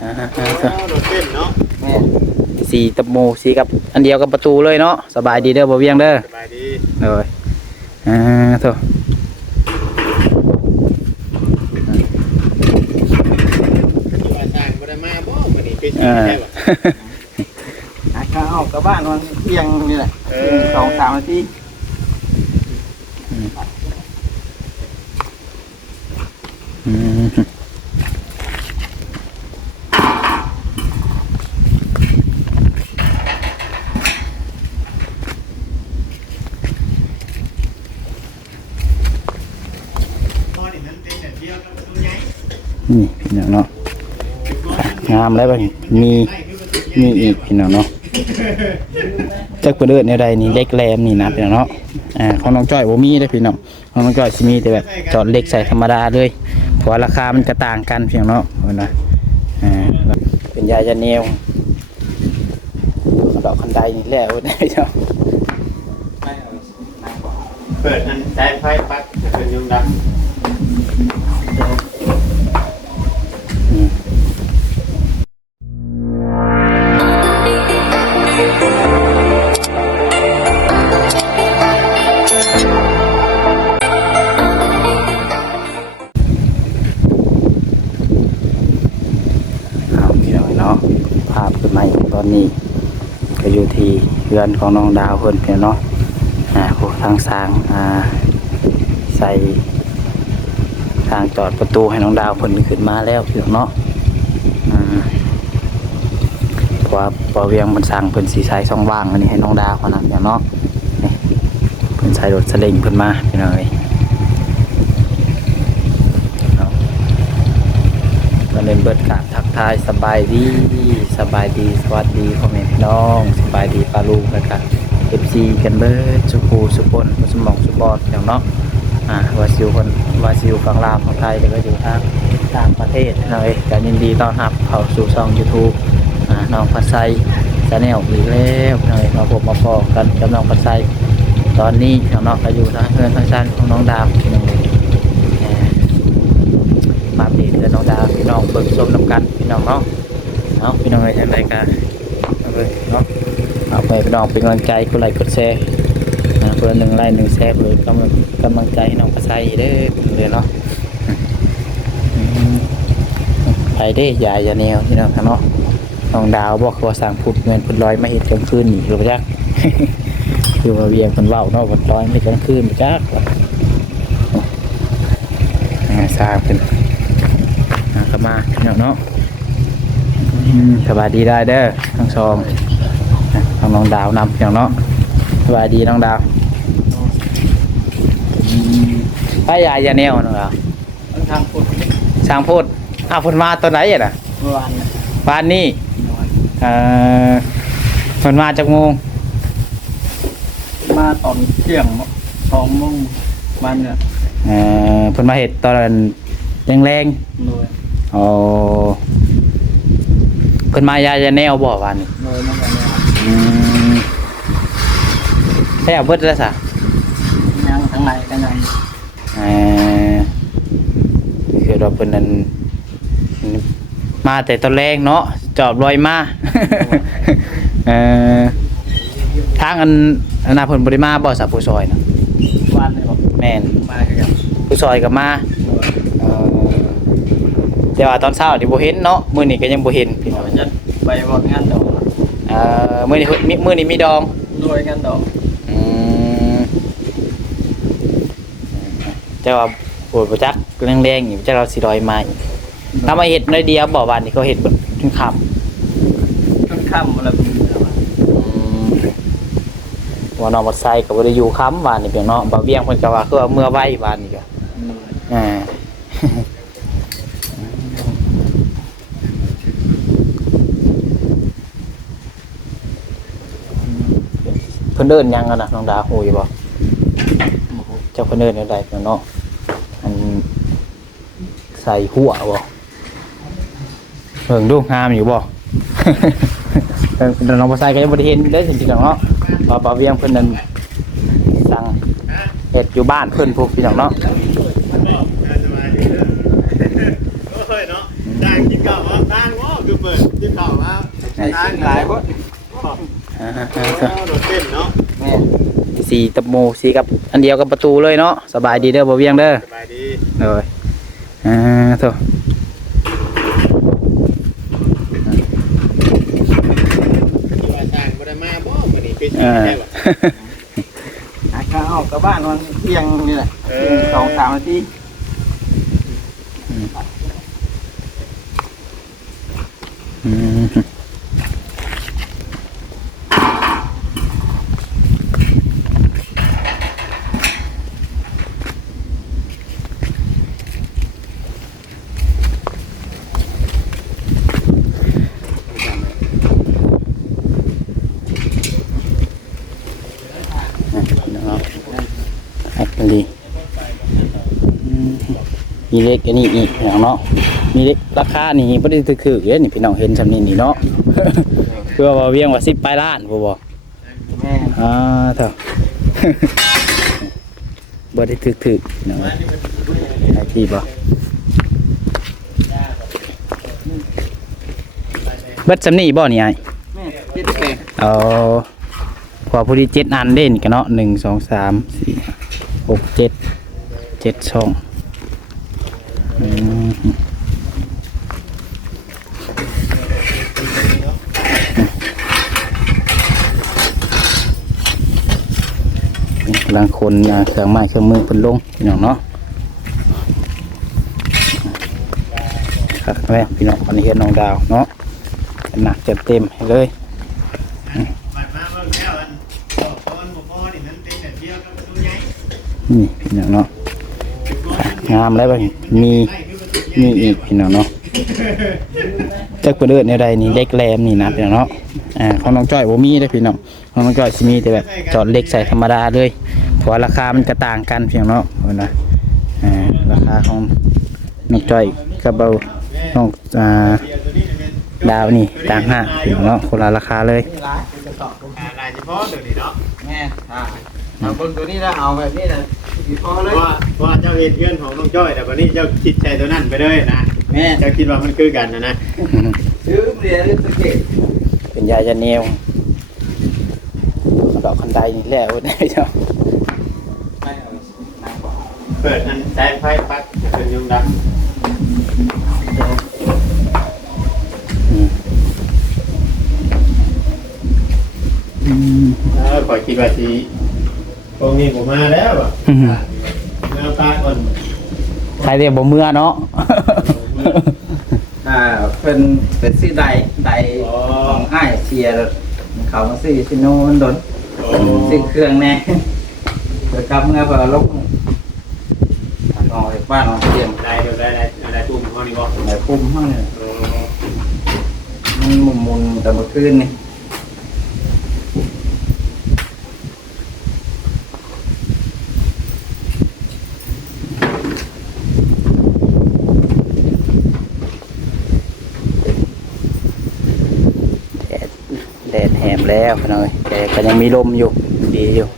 โดดเต้นเนาะแม่สีตะโมสีกับอันเดียวกับประตูเลยเนาะสบายดีเด้อบ่เวียงเด้อสบายดีเลยโธ่ว่าสร้างบ่ได้มาบ่มื้อนี้เป็นจังได๋บ่ข้าวกับบ้านวันเที่ยงนี่แหละ2-3 นาทีนี่พี่น้องเนาะงามแล้วบ้างมีอีกพี่น้องเนาะจักประเดิดในใดนี่เล็กแรมนี่นะพี่น้องเนาะของน้องจ้อยบ่มีได้พี่น้องของน้องจ้อยสิมีแต่แบบจอดเล็กใส่ธรรมดาเลยเพราะราคามันก็ต่างกันพี่น้องเนาะนะเป็นยาจะแนวดอกคันไดนี่แหละได้พี่น้องเปิดอันสายไฟปัดจะเป็นยุงดำภาพขึ้นมาตอนนี้ก็อยู่ที่เรือนของน้องดาวเพิ่นเนาะพวกทางสร้างใส่ทางจอดประตูให้น้องดาวเพิ่นขึ้นมาแล้วพี่เนาะเพราะว่าปอเวียงมันสั่งเพิ่นสีใส่ช่องว่างอันนี้ให้น้องดาวเขานะเนาะนี่เพิ่นใส่รถสลิงเพิ่นมาพี่น้องเอ้ยเล่นเบิดกาดทักทายสบายดีสวัสดีพ่อแม่พี่น้องสบายดีปาลูกนะครับFCกันเบิดสุขูสุปนสมองสุบอดอย่างเนาะวาซิวฝั่งลาวฝั่งไทยแล้วก็อยู่ทางต่างประเทศนะการยินดีต้อนรับเข้าสู่ช่อง YouTube น้องพัดไซชาแนลอีกแล้วมาพบมาพอกันกับน้องพัดไซตอนนี้น้องก็อยู่ทางเพื่อนทางชั้นของน้องดาวมาเปลี่ยนน้องดาวพี่น้องเบิกชมน้ำกันพี่น้องเนาะพี่น้องอะไรจังไรกันเนาะเอาไปพี่น้องเป็นกำลังใจกดไลค์กดแชร์คนละ1 ไลค์ 1 แชร์เลยกำลังใจน้องกระไซเด้อเลยเนาะไปเด้ยายแนวพี่น้องเนาะน้องดาวบอกว่าสั่งพุดเงินพุดลอยมาเห็ดกลางคืนนี่หรือเปล่าคือว่าเวียงคนเว้าเนาะพุดลอยไม่กลางคืนจักทราบเป็นกลับมาเนาะสบายดีได้เด้อทั้งสองทางน้องดาวนำอย่างเนาะสบายดีน้องดาวป้ายายาแนวน้องดาวช่างพูดพูดมาตอนไหนอ่ะวันนี้เพิ่นมาจากโมงมาตอนเที่ยง2 โมงวันเนี่ยเพิ่นมาเห็ดตอนแรงๆอ๋อเพิ่นมายาแนวบ่วันนี้แค่เบิดแล้วซะยังทางไหนกันยังคือเราเพิ่นนั้นมาแต่ตอนแรกเนาะจอบลอยมาทางอันน่ะเพิ่นบ่ได้มาบ่ซะผู้ซอยน่ะวันนี่บ่แม่นมาครับผู้ซอยก็มาแต่ว่าตอนเช้านี่บ่เห็นเนาะมื้อนี้ก็ยังบ่เห็นพี่น้องจะไปบ่งานดอกมื้อนี้มีดองโดยงานดอกแต่ว่าโหดบ่จักแรงๆอยู่จักเราสิลอยมาอีกถ้ามาเฮ็ดน้อยเดียวบ่วันนี้เขาเฮ็ดเบิดถึงค่ำแล้วว่าน้องบ่ใส่ก็บ่ได้อยู่ค้ำวันนี้เพียงเนาะบ่เวียงเพิ่นก็ว่าคือว่าเมื่อไว้วันนี้ก็เพิ่นเดินยังกันน่ะน้องดาฮู้อยู่บ่เจ้าเพิ่นเดินได้เนาะอันใส่หัวบ่เบิ่งดูงามอยู่บ่น้องบ่ใส่ก็ยังบ่ได้เห็นเด้อจริงๆเนาะบ่เวียงเพิ่นนั่นสั่งเฮ็ดอยู่บ้านเพิ่นพวกพี่น้องเนาะโอ้ยเนาะได้กินข้าวทางบ่คือ ทางหลายบ่ โดดเต้นเนาะ แม่ สีตะโมสีกับอันเดียวกับประตูเลยเนาะสบายดีเด้อบ่เวียงเด้อ สบายดี เลยโถ ที่ว่าสร้างบ่ได้มาบ่มื้อนี้เป็นยังไงบ่ ข้าออกกับบ้านวันเที่ยงนี่แหละ2-3 นาที อืมเนาะอัปลีมีเล็กอันนี้อีกอย่างเนาะมีเล็กราคานี่บ่ได้ถือๆเด้นี่พี่น้องเห็นซำนี้นี่เนาะ คือว่าเวียงว่า10ปลายล้านบ่บ่ แม่ เถอะ บ่ได้ถือๆเนาะไอ้ที่บ่เบิดซำนี้บ่นี่ไอ้ แม่คิดเอง เอาพอผู้ที่7อันเด่นกันเนาะ1 2 3 4 6 7 7ช่องกำลังคนเครื่องไม้เครื่องมือเป็นลงพี่น้องเนาะครับแม่พี่น้องคนนี้เห็นน้องดาวเนาะหนักจะเต็มให้เลย บัดมาเบิ่งแล้วอันตอนบ่พอนี่มันเป็นแบบเดียวกับประตูใหญ่ นี่พี่น้องเนาะงามแล้วบ่มีอีกพี่น้องเนาะจักเพิ่นเอิ้นแนวใดนี่เล็กแหลมนี่นะพี่น้องเนาะของน้องจ้อยบ่มีเด้อพี่น้องของน้องจ้อยสิมีแต่แบบจอดเล็กใส่ธรรมดาเลยเพราะว่าราคามันก็ต่างกันพี่น้องเนาะเพิ่นว่าราคาของน้องจ้อยกับเบาน้องดาวนี่ต่างหากพี่น้องเนาะคนละราคาเลย หลายจะตอบ รายเฉพาะเดี๋ยวนี้เนาะ แม่เอาคนตัวนี้แล้วเอาแบบนี้เลยสิพอ เพ เลย ราะว่าเจ้าเฮ็ดเพื่อนของน้องจ้อยแต่วันนี้เจ้าคิดใช้ตัวนั้นไปเลยนะ แม่ เจ้าคิดว่ามันคือกันนะ ซื้อเรียนสเก็ต เป็นยาจะแนวดอกคันไดนี่แหละเว้ยเจ้า ไม่เอานางบอก เปิดอันใช้ไฟปัดเป็นยุงดำปล่อยคิดว่าสิพวกนี้ผมมาแล้วอ่ะเมื่อปลาก่อน ใครเรียกบ่เมื่อเนาะ เป็นซื้อใดของอ้ายเชียร์เขามาซื้อซิโนมันโดนซื้อเครื่องแน่เดี๋ยวกลับเมื่อพอลงออกจากบ้านออกเตียง ได้เดี๋ยวได้ตุ้มห้องนี้บ่ ไหนพุ่มห้องเนี่ยมันมุนแต่เมื่อคืนนี่แดดแหมแล้วพี่น้อยแต่ก็ยังมีลมอยู่ดีอยู่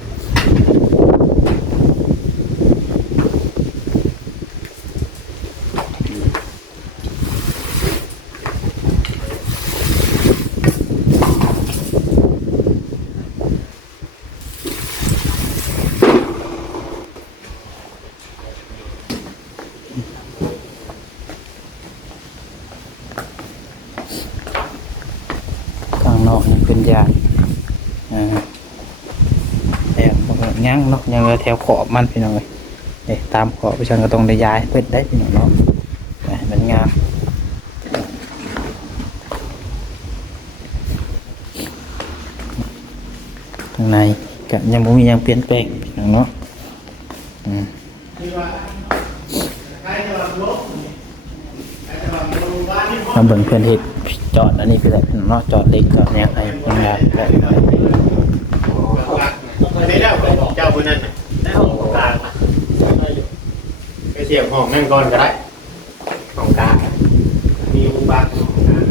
ข้างนอกนี่เป็นยากแต่ยังเนาะยังแถวขอบมันพี่น้องเลยตามขอบพี่ชันก็ต้องได้ย้ายเปิดได้พี่น้องเนาะมันงามข้างในก็ยังบ่มียังเปลี่ยนแปลงพี่น้องเนาะมาเบิ่งเพื่อนเฮ็ดจอดอันนี้คืออะไรพี่น้องเนาะจอดเล็กจอดเนี่ยให้เป็นงานแบบนี้ ได้แล้วเจ้าคนนั้นได้ห้องกลางไปเสียบห้องนั่งก่อนก็ได้ห้องกลางมีห้องบ้านห้องกลาง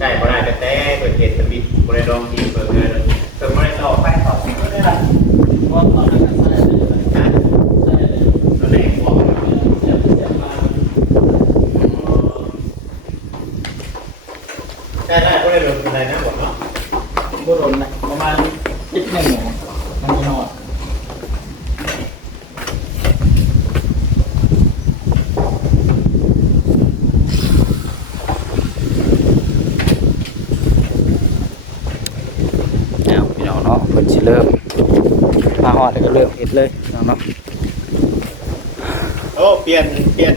ใช่เพราะอะไรแต่เปิดเหตุสมิธบริดองทีเปิด ได้ก็ได้ลงอะไรนะบอกเนาะ บุรุษนะประมาณนิดหนึ่งมันจะนอน เอาพี่น้องเนาะเพิ่นสิเริ่มมาฮอดแล้วก็เริ่มเฮ็ดเลยพี่น้องเนาะ โอ้เปลี่ยน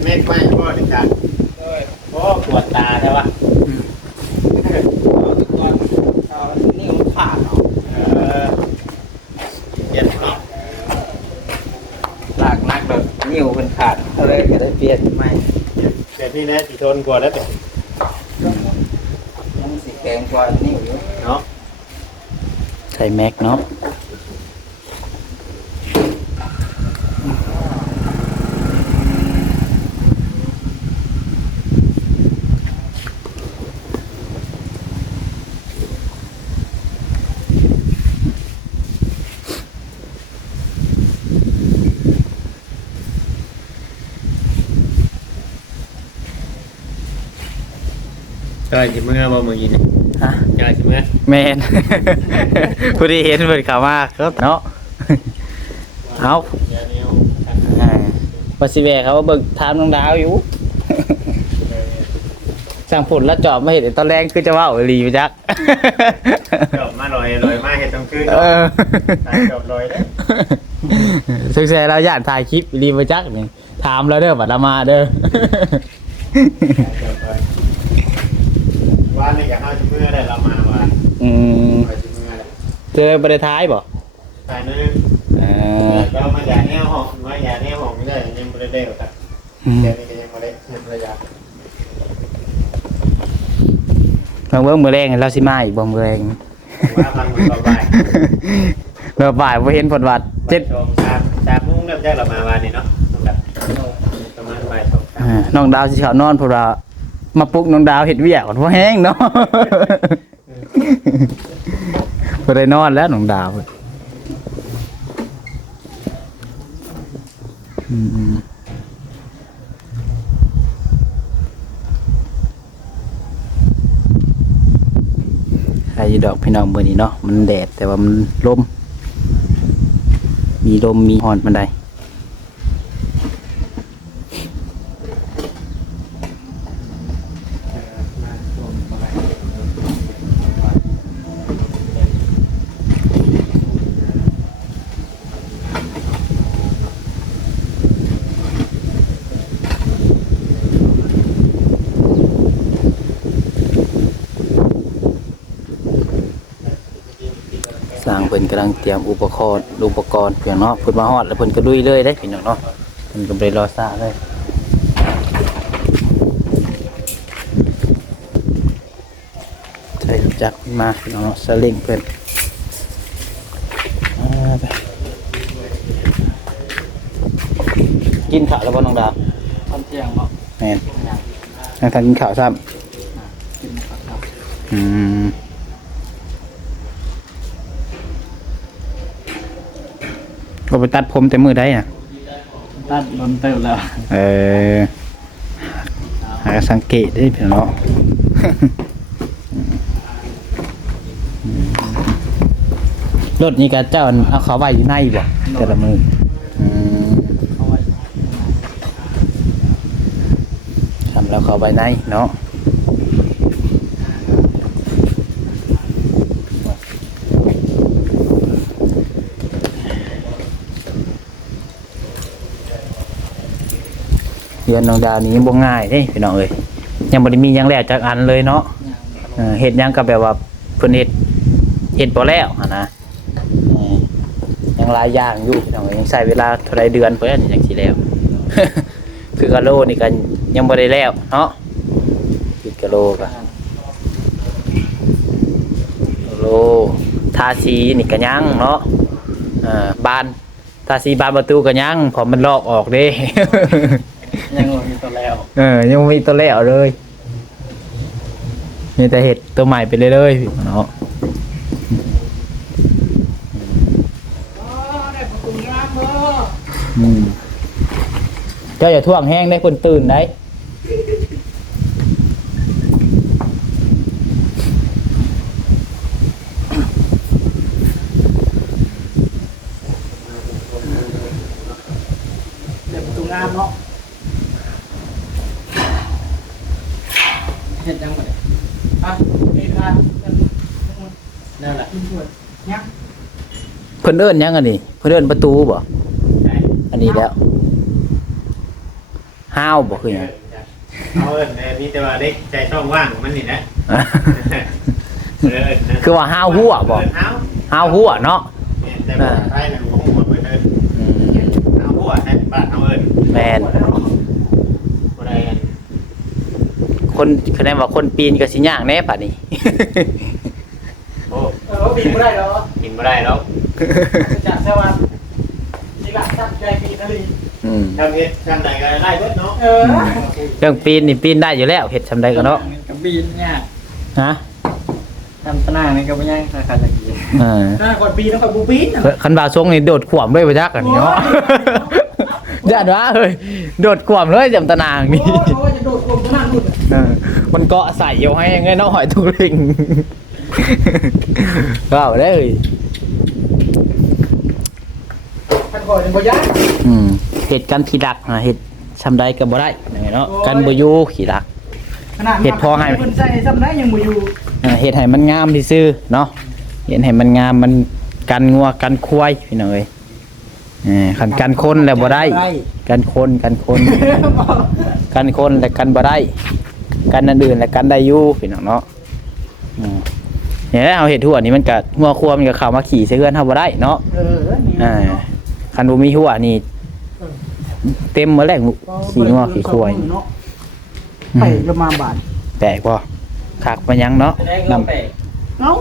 แม็กไม่พ่อเด็กขาดโอ้ปวดตาใช่ปะ ทุกตอนนี่มันขาดเนาะ เปลี่ยนเนาะ ลากนักเลยนิ้วมันขาดเลยก็ได้เปลี่ยนใหม่ เปลี่ยนนี่นะสีทนกว่าแล้วเป็น ยังสีแข็งกว่านิ้วอยู่ เนาะ ใส่แม็กเนาะก็ชิมเมื่อบ่มือกิน ฮะ ก็ชิมเมื่อ แม่น ผู้ที่เห็นเพิ่นเข้ามาก็เนาะเอา เดี๋ยวนี้ ว่าสิแวะเขาว่าเบิ่งถามน้องดาวอยู่ สั่งผลแล้วจอบมาเห็นตอนแรกคือจะว่าอีหลีไปจัก จบมาลอยมาเห็ดต้องขึ้น เออ จบลอยได้ สงสัยเราอยากถ่ายคลิปอีหลีไปจักนี่ถามแล้วเด้อบัดละมาเด้อ ว่านี่อยากเอาชิมเมื่อได้เรามาว่า อืม ไปชิมเมื่อได้ เจอบ่ได้ท้ายบ่ ไปนึง เออ เรามาอย่าแนวห้องมาอย่าแนวห้องไม่ได้ยังไม่ได้เร็วครับ อืม เดี๋ยวนี้ก็ยังไม่ได้เงินระยะ มาเบิ่งมื้อแรงให้เราสิมาอีกบ่มื้อแรง ว่าพังมันต่อไป เราบ่ายบ่เห็นผลวัด เจ็ดสามมุ่งเริ่มแรกเรามาวันนี้เนาะแบบประมาณบ่ายสอง น้องดาวสิเข้านอนเพราะว่ามาปลุกน้องดาวเฮ็ดเวียกก่อนเพราะแห้งเนาะ บ่ได้นอนแล้วน้องดาวอืมใครดอกพี่น้องมื้อนี้เนาะมันแดดแต่ว่ามันลมมีลมมีฮ้อนปานใด สร้างเพิ่นกำลังเตรียมอุปกรณ์เพียงเนาะเพิ่นมาฮอดแล้วเพิ่นก็ลุยเลยได้พี่น้องเนาะเพิ่นก็บ่ได้รอซ่าเลยใช่จักรมาพี่น้องเนาะสลิงเพิ่นไปกินข้าวแล้วบ่น้องดาว ตอนเที่ยงเนาะ แม่นนั่งทานกินข้าวซ้ำ กินครับ ก็ไปตัดผมแต่มือได้น่ะ ตัดล้นเติมแล้ว หาสังเกตได้เพียงเนาะ รถนี้ก็เจ้าเอาเขาไว้อยู่ในบ่แต่ละมือทำแล้วเขาไว้ในเนาะเรียนน้องดาวนี้บ่ง่ายเด้พี่น้องเอ้ยยังบ่ได้มีหยังแล้วจากอันเลยเนาะเฮ็ดหยังก็แบบว่าเพิ่นเฮ็ดบ่แล้วหั่นนะยังหลายอย่างอยู่พี่น้องเอ้ยยังใช้เวลาเท่าใดเดือนเพิ่นจังสิแล้ว คือกะโลนี่ก็ยังบ่ได้แล้วเนาะคือกะโลก็โลทาสีนี่ก็ยังเนาะบานทาสีบานประตูก็ยังเพราะมันลอกออกเด้ ยังมีตัวแล้ว ยังไม่มีตัวแล้วเลยมีแต่เห็ดตัวใหม่ไปเรื่อยๆเนาะเจ้าอย่าท่วงแห้งได้คนตื่นได้ เนี่ย เพิ่นเอิ้นหยังอันนี้เพิ่นเอิ้นประตูบ่อันนี้แล้วห้าวบ่คือหยัง เอาเอิ้นแต่นี่แต่ว่าเด็กใจช่องว่างมันนี่นะคือว่าห้าวหัวบ่ห้าวหัวเนาะ แต่ภาษาไทยน่ะบ่ฮู้ว่าเพิ่นเอิ้นเอาหัวนะบ้านเอาเอิ้น แม่น บ่ได้อัน คนคะแนนว่าคนปีนก็สิยากแน่ป่านนี้ โอ้ บินไม่ได้หรอ กินบ่ได้แล้ว จากสวรรค์นี่ละจับใจปีนาลี ทำเฮ็ดทำใดก็ได้เบิดเนาะ เรื่องปีนนี่ปีนได้อยู่แล้วเฮ็ดซำใดก็เนาะ กับบินเนี่ย ฮะ ทำตนานี่ก็ไม่ยากราคาจะกี่ ถ้าคนปีนแล้วคนบูปีน คันบ่าวทรงนี่โดดขวมเลยบ่จักอันนี้เนาะ ญาติว่าเฮ้ยโดดขวมเลยจำตะนางนี่ เพราะว่าจะโดดกลมขนาดนู้น มันเกาะใส่เอาให้ไงเนาะหอยทุลิง ว้าวได้เลย ท่านก่อนยังบ่ยาก เห็ดกันขี้ดักเห็ดชำใดก็บ่ได้เนาะกันบ่อยู่ขี้ดัก เฮ็ดพอให้ คนใส่ซ้ำได้ยังบ่อยู่ เห็ดให้มันงามซื่อเนาะเห็ดให้มันงามมันกันงัวกันควายพี่น้องเอ้ยคันกันคนแล้วบ่ได้กันคนกันคนแต่กันบ่ได้กันอันอื่นแล้วกันได้อยู่พี่น้องเนาะเนี่ยเอาเห็ดหัวนี่มันก็งัวควายมันก็เข้ามาขี่ใส่เฮือนเฮาบ่ได้เนาะคันบ่มีหัวนี่เต็มหมดแล้วขี่งัวขี่ควาย ไปประมาณบาท แปลกบ่คักมายังเนาะนำ เอ้า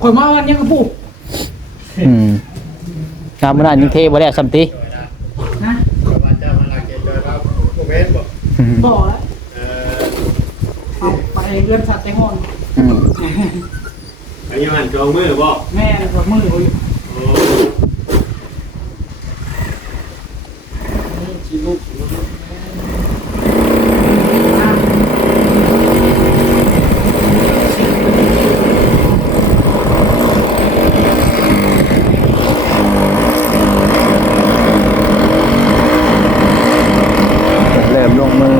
ข่อยมาวันยังกระปุก งามบ่ได้ยังเทบ่ได้ซ้ำติ นะ ว่าเจ้ามาลักเก็บโดยว่าบ่แม่นบ่ บ่แล้วเอาไปเรือนสัตว์ในห้อง อันนี้มันจองมือบ่ แม่กับมือโอ้ย โอ้ ชีลูก เริ่มลงมือ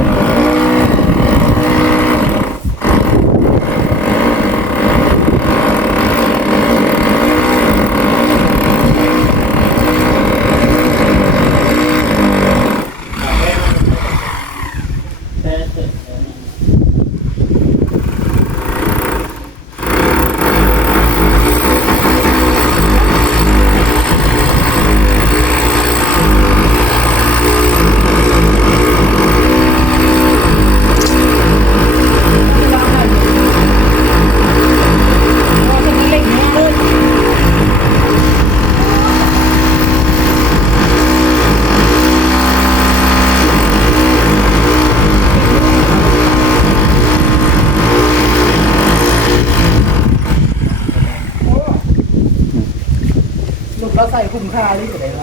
ลูกเราใส่คุ้มค่าเลยก็ได้ไร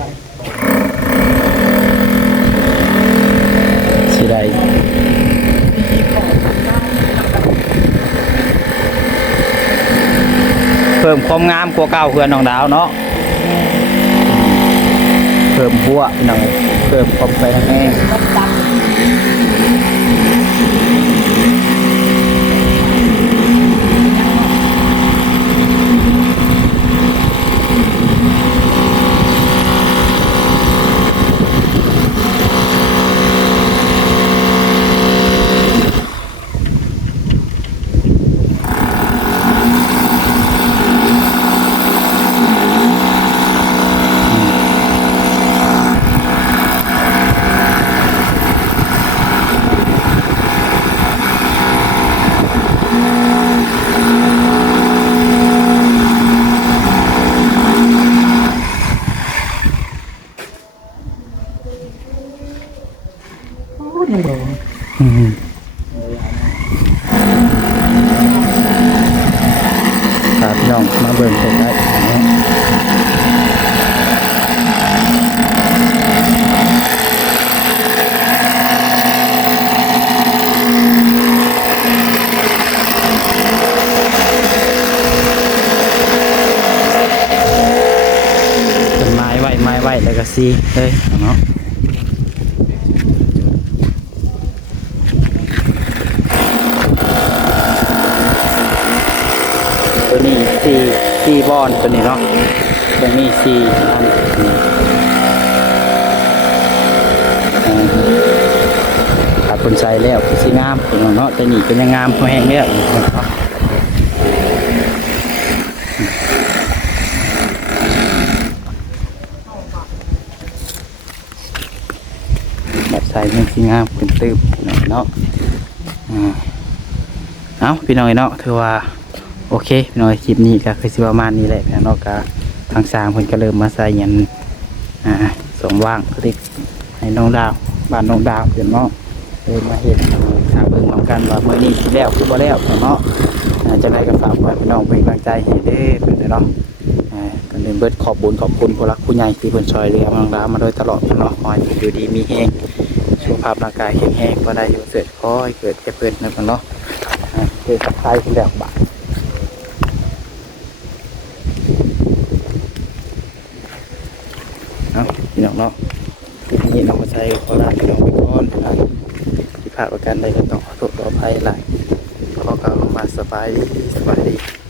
สิได้เพิ่มความงามกว่าเก่าเพื่อนน้องดาวเนาะเพิ่มหัวพี่น้องเพิ่มความไปทางแห้ง ยังบ่ ครับน้องมาเบิ่งผมได้เป็นไม้ไว้แล้วก็ซีเลยเนาะ ตัวนี้สี่บอนตัวนี้เนาะตัวนี้สี่อันถ้าคนใส่แล้วก็สิงามพี่น้องเนาะแต่นี่ก็ยังงามพอแห้งแล้วแบบใส่ยังสิงามเป็นตืบพี่น้องเนาะเอาพี่น้องเนาะถือว่าโอเคพี่น้องคลิปนี้ก็คือสิประมาณนี้แหละพี่น้องก็ทางสร้างเพิ่นก็เริ่มมาใส่ยันสมว่างก็ติให้น้องดาวบ้านน้องดาวเพิ่นเนาะเลยมาเห็นทางเบิ่งพร้อมกันว่ามื้อนี้สิแล้วคือบ่แล้วเนาะจังไดก็ฝากไว้พี่น้องเป็นกำลังใจให้เด้อเพิ่นเนาะก็เลยเบิดขอบบุญขอบคุณผู้หลักผู้ใหญ่ที่เพิ่นช่วยเหลือน้องดาวมาโดยตลอดเนาะขอให้อยู่ดีมีแรงสุขภาพร่างกายแข็งแรงบ่ได้อยู่เสร็จขอให้เกิดแก่เพิ่นนะเพิ่นเนาะคือทักทายเพิ่นแล้วบาดพี่น้องเนาะทีนี้น้องมาใช้ขอลาพี่น้องไปก่อนที่พลาดประกันใดก็ต้องขอโทษขออภัยหลายขอกล่าวคำว่าสบายดี